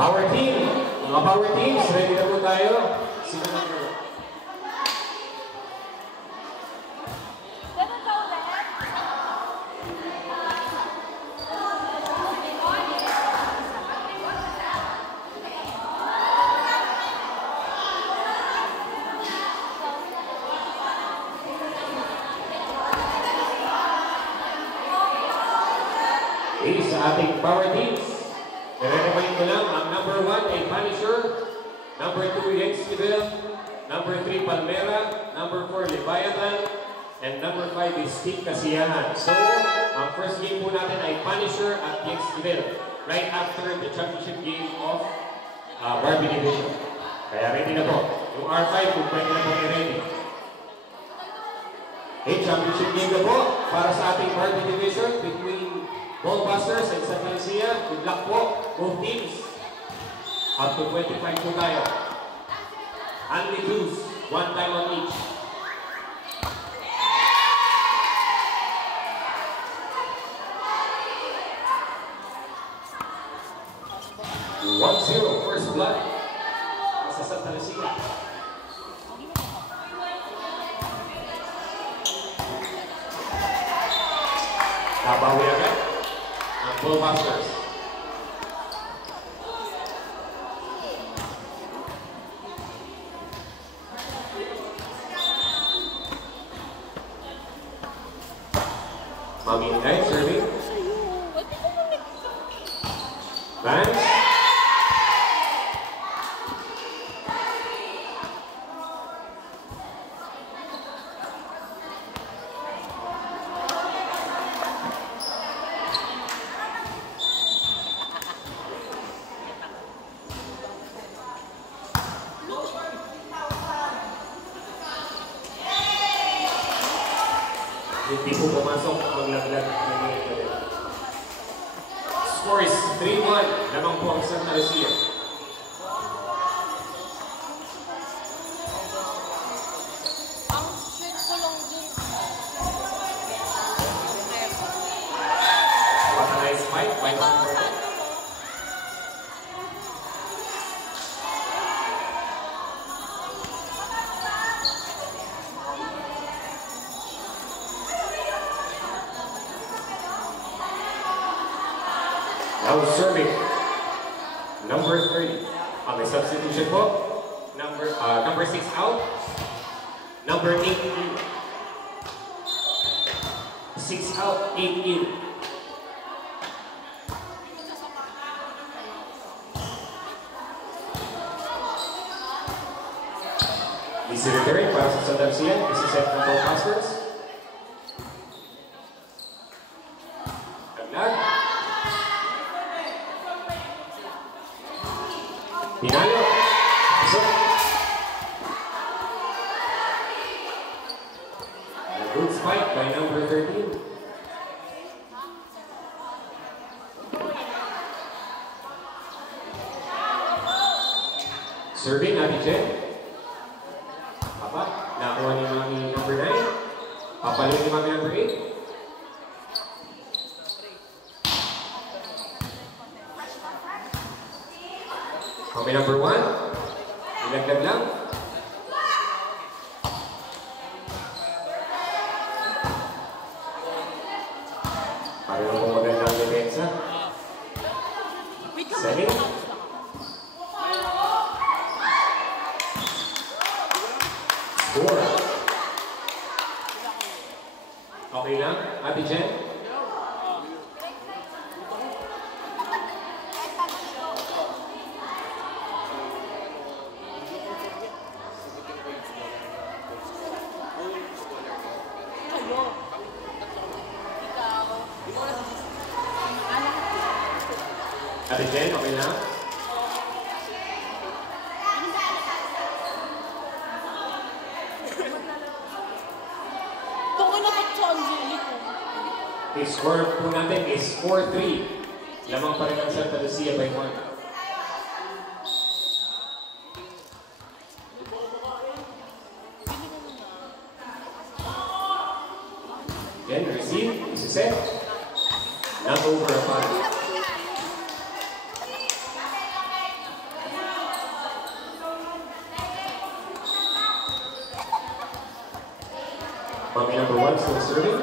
Power team. Mga power teams, ready na po tayo. Sino na po? Sa ating power teams, nire-remind ko lang, ang number 1 ay Punisher, number 2 Yexkidel, number 3 Palmera, number 4 Leviathan, and number 5 is Steve Kasiyahan. So, ang first game po natin ay Punisher at Yexkidel, right after the championship game of Barbie Division. Kaya ready na po. Yung R5 kung pwede na po i-ready. Okay, championship game na po para sa ating Barbie Division between Ballbusters and Santa Lucia. Good luck po, both teams. Up to 25 po tayo. Only lose, 1 time on each. First blood sa Santa Lucia. Nabawi agad ang Ballbusters. Mamingay, serving. Vance. Hindi po pumasok maglaglag ng mga. Score is 3-1. Lamang po ang Santa Lucia. Ang shit ko lang dun. What a nice fight by Bumper. Now serving, number 30. On the substitution po, number 6 out, number 8 in. 6 out, 8 in. Easy return para sa Santa Lucia. This is set ng Ballbusters. Aglag. Pinalo. So, a good spike by number 13. Serving, Ate Jen. Papa, nakuha ni Mami number 9. Papalo ni Mami number 8. Mami number 1. Ilagdag lang. Para lang kung magandang depensa. Setting. Score. Okay lang, Ate Jen? Ate Jen, okay lang? Okay, score po natin is 4-3. Lamang pa rin ang Santa Lucia by 1. Then receive, is set. Not over a 5. serving.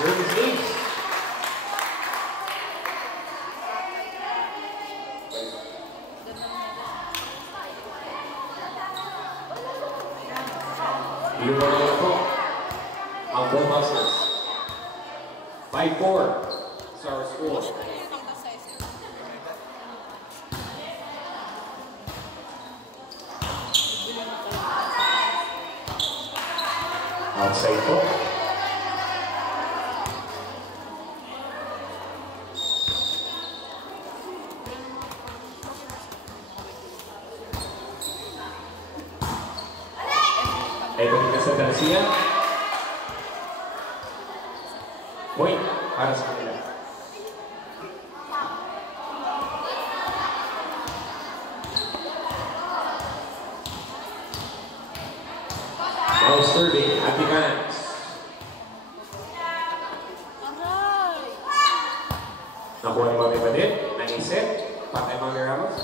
Service ace. Iwan na po ang Ballbusters. 5-4 is our score. Outside po. Ay balik sa Garcia. Point para sa kanila. Now serving at the hands. Nakuha ni Mami Badit. Naisip. Patay Mami Ramos.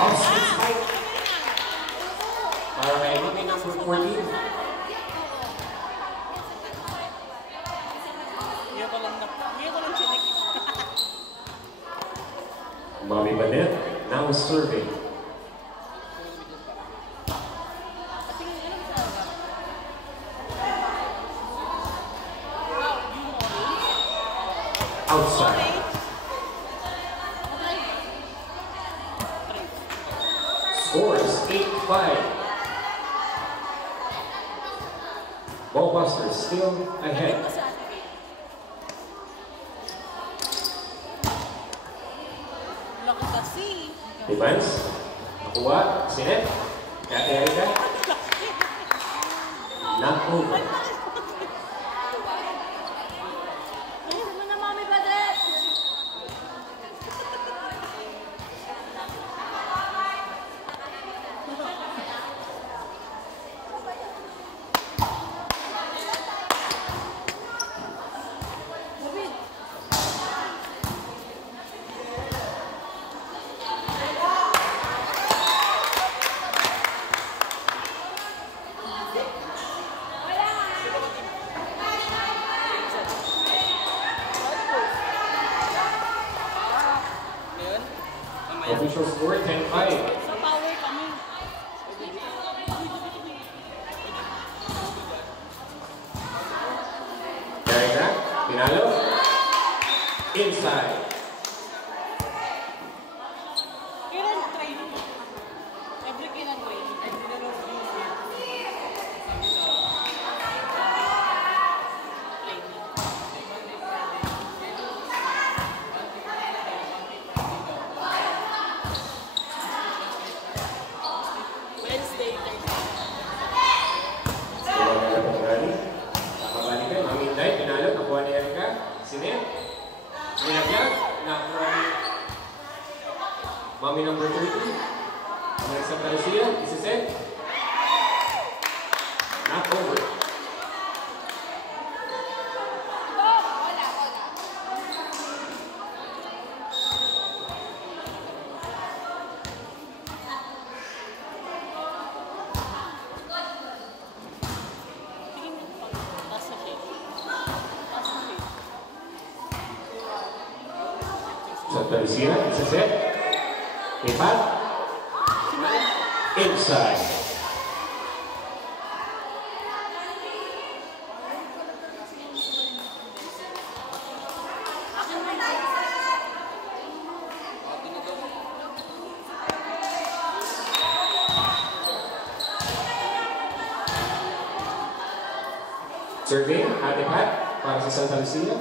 Offside spike. Para kay Mami number 14. Mami Badit. Now serving. Outside. Scores 8-5. Ballbusters still ahead. Defense. Nakuha. Sinet. Kate Erika. Knock over. Official score 10-5. Sa power kami. Erika. Pinalo. Inside. Kailan training? Every kailan training? Wednesday, Nakabalikan. Mami Inday. Pinalo. Nakuha ni Erika. Sinet. Sinagyan. Nakuha ni Mami number 30. Alexa Garcia. Isiset. Knock over. Sa Garcia. Isiset. Ipat. Inside. Serving, Ate Pat, para sa Santa Lucia.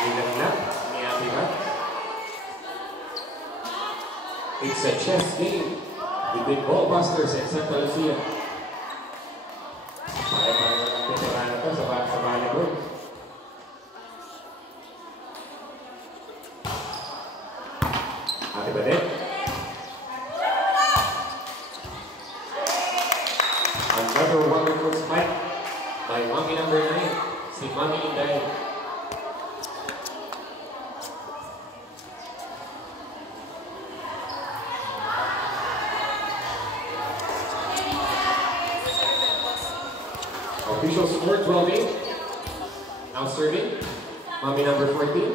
Nilang ni Ate Pat. It's a chess game between Ballbusters and Santa Lucia. Pare-pare ng veterano to sa volleyball. Ate Badit. Another wonderful spike official score 12-8. Now serving, Mommy number 14.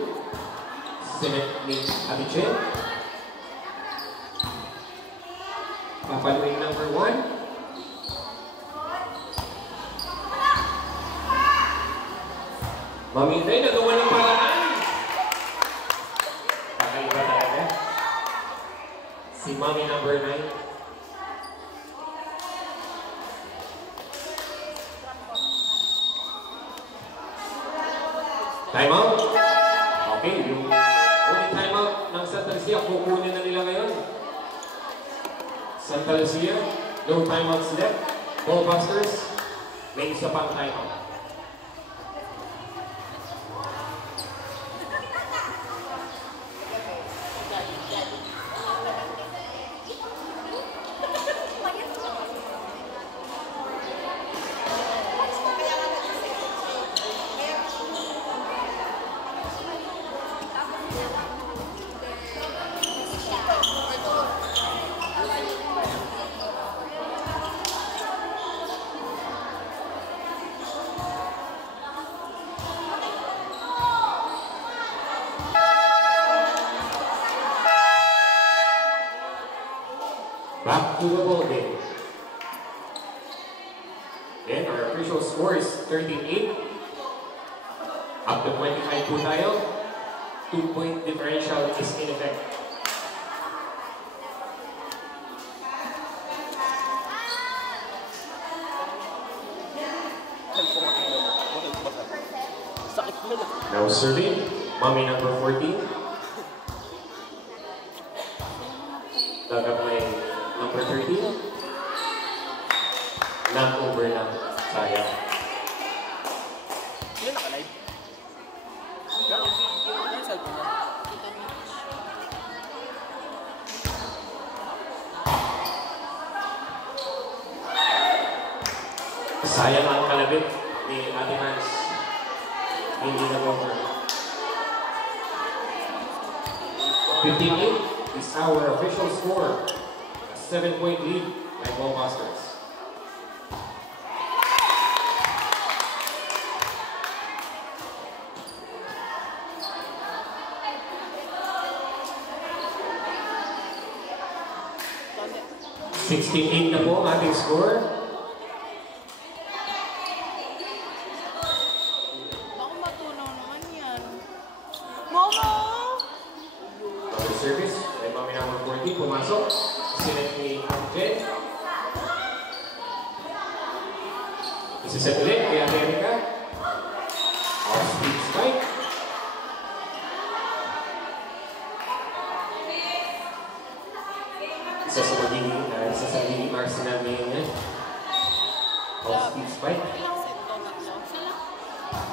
Sinet ni Ate Chen. Papaluin number 1. Mommy Inday, nagawa ng paraan. Kakaiba talaga. Si Mommy number 9. Time out. Okay, yung ulit time out ng Santa Lucia, kukunin na nila ngayon. Santa Lucia, no timeouts left. Ballbusters, may isa pang timeout. Back to the ball game. Then our official score is 13-8. Up to 25 po tayo. 2-point differential is in effect. Now serving, Mommy number 14. Gagawin number 13. Knock-over lang. Sayang. Hindi naka-live. Ano sa cellphone na? Sayang ang kalabit ni Ate Hans. Hindi nag-over. 15-8 is our official score. A 7-point lead by Ballbusters. $16-8 na po ang ating score. Baka matunaw naman yan. Mama! Double service by Mommy number 14. Pumasok. Sinet ni Ate Jen. Isiset ulit kay Ate Erika. Off-speed spike. Isa sa magiging arsenal ngayon yan. Off-speed spike. Ilang set to? Tatlo? Sila?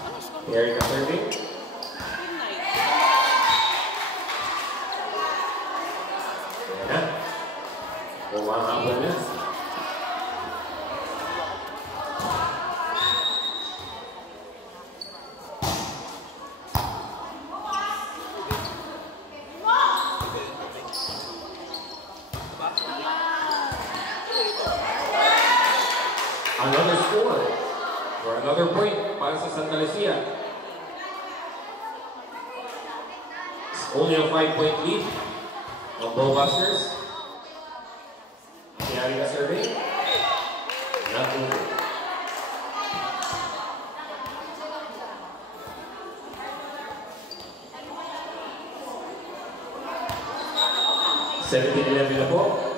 Ano score? Erika serving. Midnight. Ayan na. Umahabol na. Another score or another point para sa Santa Lucia. It's only a 5-point lead of Ballbusters. Nangyari na survey. Not over. $17-11 na po.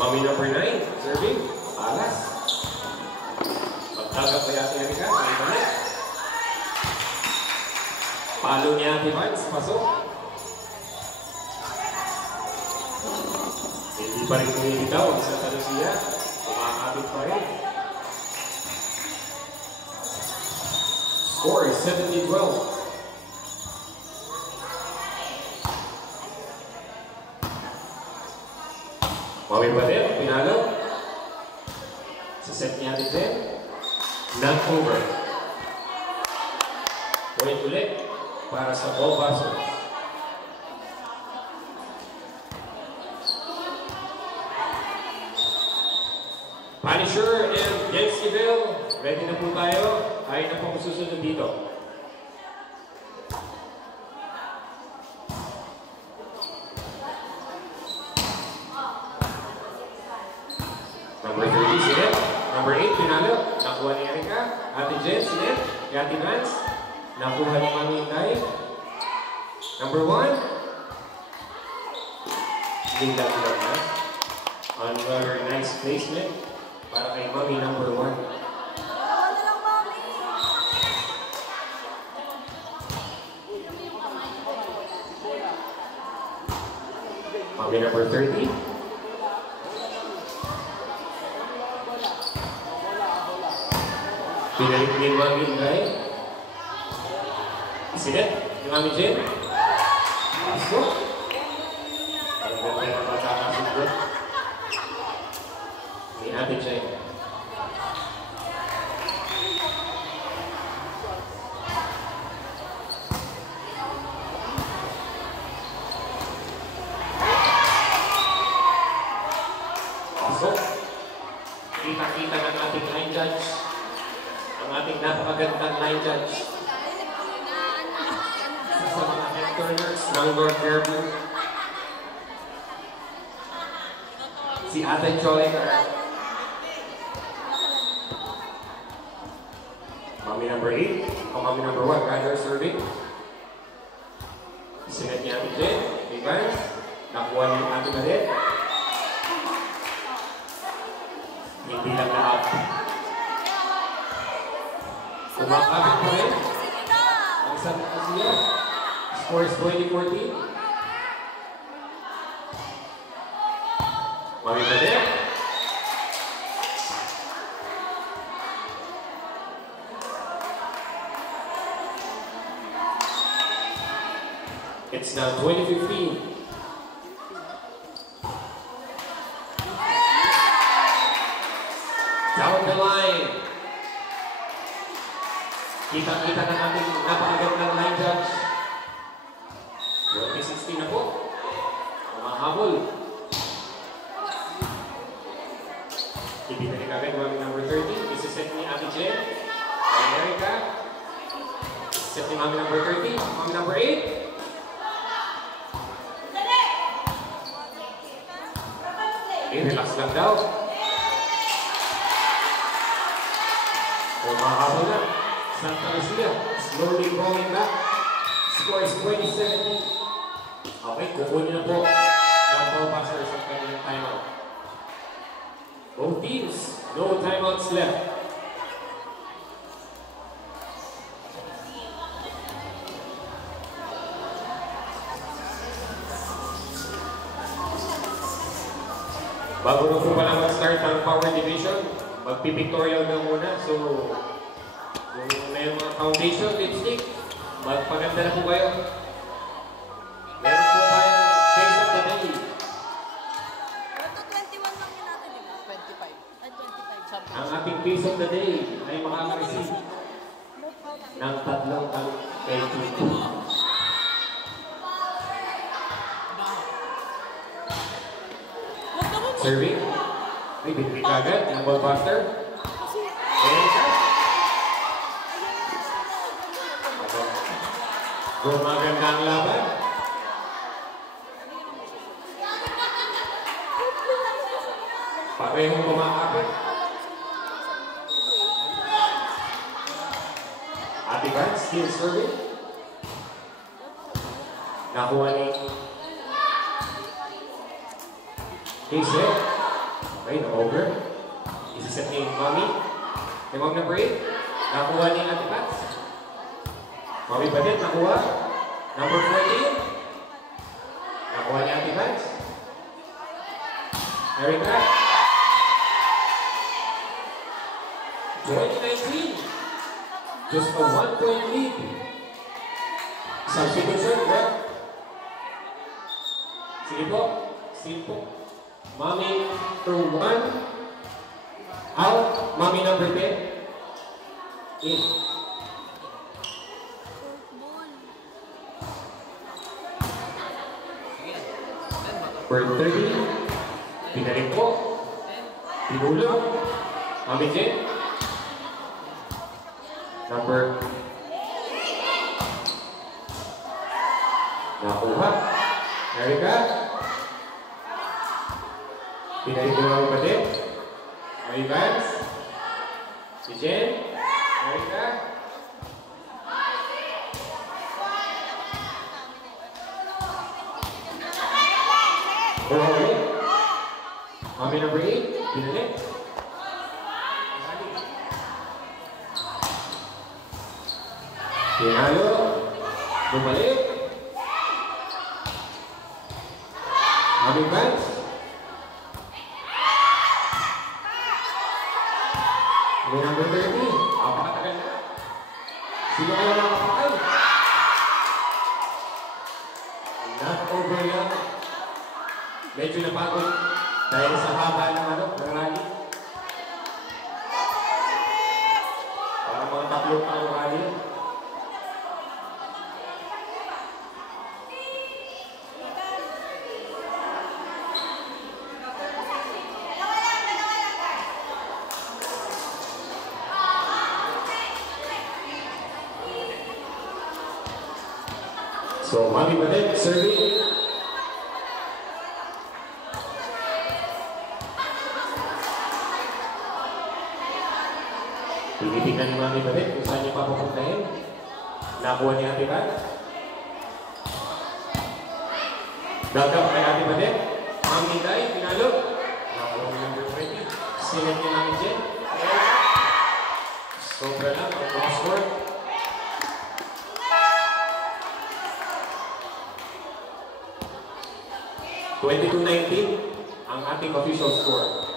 Mommy number 9, serving. Alas. Magtagap kay Ate Erika. Palo ni Ate Vance. Pasok. Hindi pa rin kumibitaw ang Santa Lucia. Kumakapit pa rin. Score is 17-12. Mami pa din, pinalo. Sa set niya Ate Jen. Knock over. Point ulit para sa Ballbusters. Punisher and Jenskyville, ready na po tayo. Tayo na po susunod dito. Number 30, Sinet. Number 8, Pinalo. Nakuha ni Erika. Ate Jen, Sinet. Ate Vance. Nakuha ni Mami Inday. Number 1. Linda Pilana. Another nice placement para kay Mami number 1. Mami number 30. Pinalik ni Mami Inday. Sinet, ni Mami Jen. Pasok. Ang ganda ng pagkakasugod ni Ate Jen. Pasok. Kita-kita ng ating line judge. Ang ating napakagandang line judge. Sa mga head turners ng Lord Fairview. Si Ate Choi. Mami number 8 o Mami number 1, rather serving. Sinet niya Ate Jen, Evans. Nakuha niya yung Ate Madet. Hindi lang na-up. Kumakapit pa rin. Ang sabi ko siya. Score is 20-14. Mami Madet. It's now 20-15. Down the line. Kita-kita na natin napakagandang line judge. 20-16 na po. Umahabol. Ibinalik agad Mami number 30. Isiset ni Ate Jen. America. Isiset ni Mami number 30. Mami number 8. Relax lang daw. Umahabol na. Santa Lucia, slowly rolling back. Score is 20-17. Okay, kukunin na po ng ball passers ang kanilang timeout. Both teams, no timeouts left. Bago na po pala mag-start ang power division, magpipictorial na muna. So, kung may mga foundation, lipstick, magpaganda na po kayo. Meron po tayong face of the day. Ito 21 lang yun natin, di ba? 25. Ay, 25. Ang ating face of the day ay makaka-receive ng 3 tanong kay Tito. Serving. May bitbit agad ng ball buster. Erika. Gumaganda ang laban. Parehong kumakapit. Ate Vance, still serving. Nakuha ni Hazel. Okay, na-over. Isiset ni Mami. Kay Mami number 8. Nakuha ni Ate Vance. Mami Badet, nakuha. Number 14. Nakuha ni Ate Vance. Erika. 2019. Just a 1-point lead. Substitution, right? Sige po. Simple. Mami number 1. Out. Mami number 10. In. For 30. Pinalik po. Pinulong. Mami Jen. Number. Nakuha. Erika. Pinalit yung mga kapatid. May Vance. Si Jen. Erika. Okay. Mami number 8. Pinalit. Pinalo. Bumalik. Mami Vance. Mami number 30. Napakatagal na. Sino kaya nakapakay? Not over lang. Medyo napagod dahil sa haba ng rally. Parang mga 3 pang rally. So, Mami Badet, serving. Tinitingnan ni Mami Badet kung saan niya papupuntahin. Nakuha ni Ate Bat. Dagap kay Ate Badet. Mami Day, pinalo. Nakuha ni number 20. Sinet ni Mami Jen. Sobra lang ang crossword. 22-19 ang ating official score.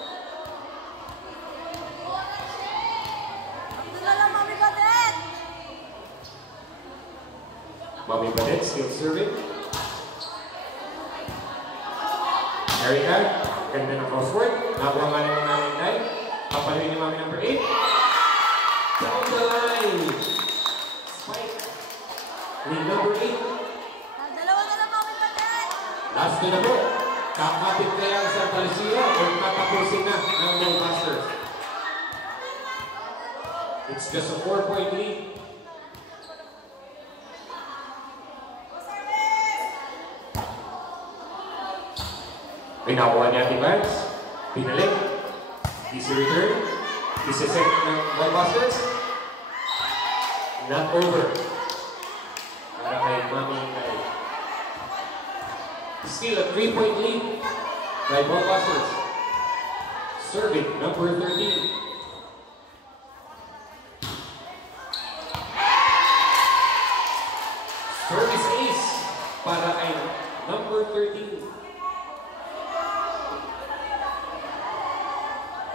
Mami Badet! Mami Badet still serving. Erika, ganda ng crossword. Nakuha nga naman namin tayo. Papaluin ni Mami number 8. Down the line. Spike. With number 8. Dalawa na lang Mami Badet! Last na po. Kakapit kaya ang Santa Lucia o tatapusin na ng Ballbusters. It's just a 4-point lead. Pinakuha niya Ate Vance. Pinalik. Easy return. Easy set ng Ballbusters. Not over. Para kay Mami Ngay. Still a 3-point lead by Ballbusters. Serving number 13. Service ace para kay number 13.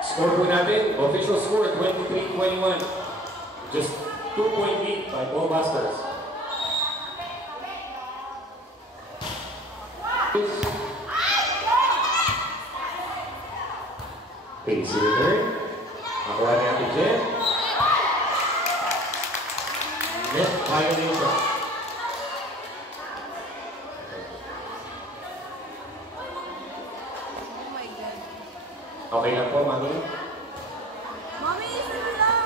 Score po natin, official score 23-21. Just 2-point lead by Ballbusters. Easy return. Nakuha ni Ate Jen. Net violation. Oh my God. Okay lang po, Mami. Mami, isa na lang!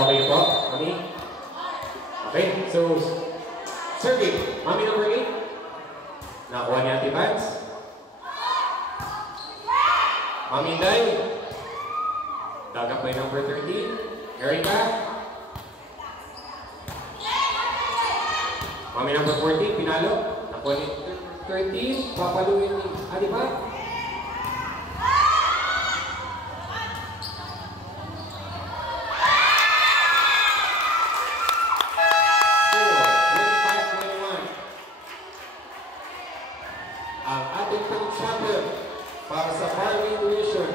Okay po, Mami. Okay, so serving, Mami number 8. Nakuha ni Ate Vance. Mami Day. Dagap by number 13. Erika. Mami number 14, pinalo. Nakuha ni 13. Papaluin ni Ate Vance. Ang ating pong champion para sa Barley Division,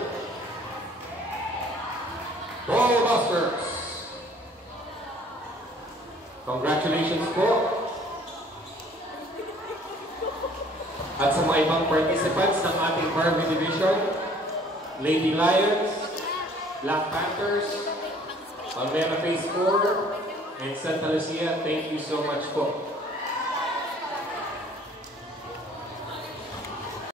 Ballbusters. Congratulations po. At sa mga ibang participants ng ating Barley Division, Lady Lions, Black Panthers, Palmera Phase 4, and Santa Lucia, thank you so much po.